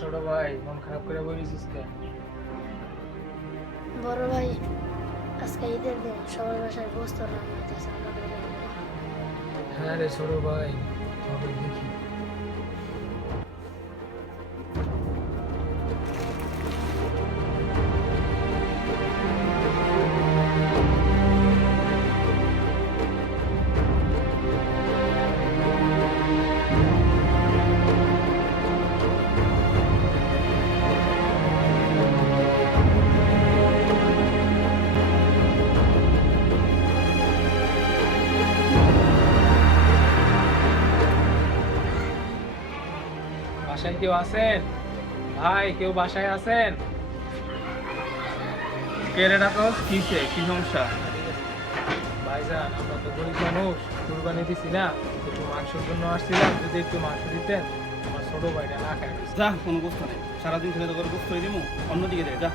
ছোট ভাই মন খারাপ করে বলিস কেন? বড় ভাই, আজকে ঈদের দিন সবার বাসায় গোস্ত রান্না হইতেছে, আমরা বের হবো। হ্যাঁ রে ছোট ভাই, তবে দেখি। বাসায় কেউ আছেন? ভাই কেউ বাসায় আছেন? কে রে ডাকস? কিসে কি সমস্যা? ভাইজান আমরা তো গরিব মানুষ, কুরবানি দিছি না, একটু মাংসের জন্য আসছিলাম, যদি একটু মাংস দিতেন। আমার ছোট ভাইটা না খায় গেছে। যা, কোনো গোস্ত নেই, সারাদিন ছেলে তো করে গোস্ত করে দিমু, অন্যদিকে দে যা।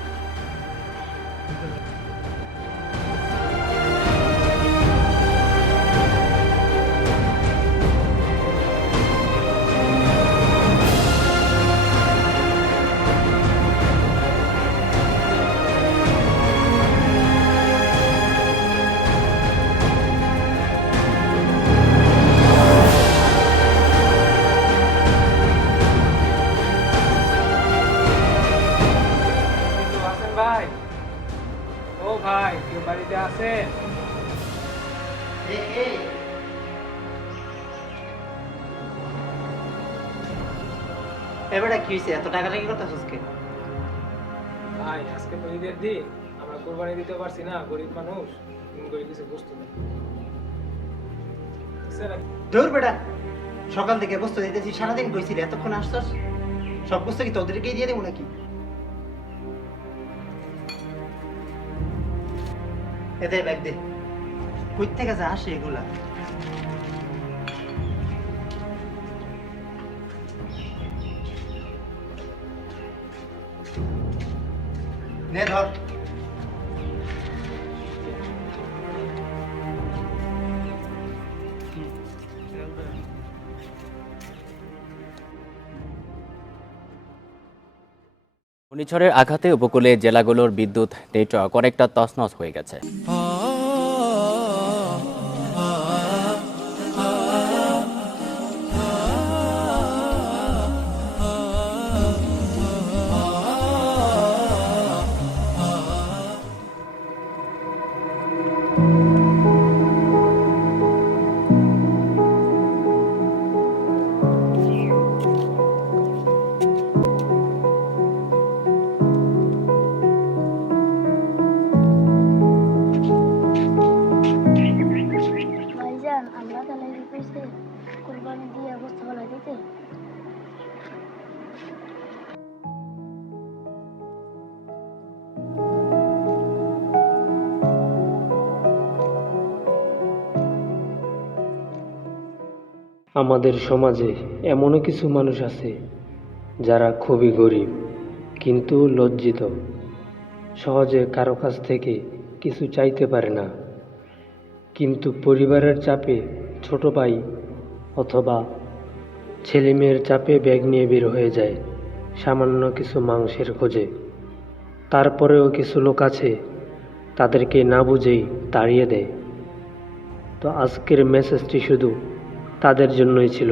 কেউ আছেন ভাই? ও ভাই কেউ বাড়িতে আছেন? এবারে কি হয়েছে? এত টাকাটাকি করতেছিস কে? ভাই আজকে তো ঈদের দিন, আমরা কোরবানি দিতে পারছি না, গরিব মানুষ, করে কিছু বস্তু নেই। বুঝছেন না? ধুর বেটা, সকাল থেকে বস্তু দিতেছি, সারাদিন কইছিলি, এতক্ষণ আসছস? সব বস্তু কি তোদেরকেই দিয়ে দেবো নাকি? এদের ব্যাগ দে। কই থেকে যা আসে এগুলা? নে ধর। ঘূর্ণিঝড়ের আঘাতে উপকূলীয় জেলাগুলোর বিদ্যুৎ নেটওয়ার্ক অনেকটা তছনছ হয়ে গেছে। ভাইজান, আমরা তাহলে কইছে কোরবানি দিয়ে গোস্ত বানাই দিতে। আমাদের সমাজে এমনও কিছু মানুষ আছে যারা খুবই গরিব কিন্তু লজ্জিত, সহজে কারো কাছ থেকে কিছু চাইতে পারে না, কিন্তু পরিবারের চাপে ছোট ভাই অথবা ছেলে মেয়ের চাপে ব্যাগ নিয়ে বের হয়ে যায় সামান্য কিছু মাংসের খোঁজে। তারপরেও কিছু লোক আছে তাদেরকে না বুঝেই তাড়িয়ে দেয়। তো আজকের মেসেজটি শুধু তাদের জন্যই ছিল।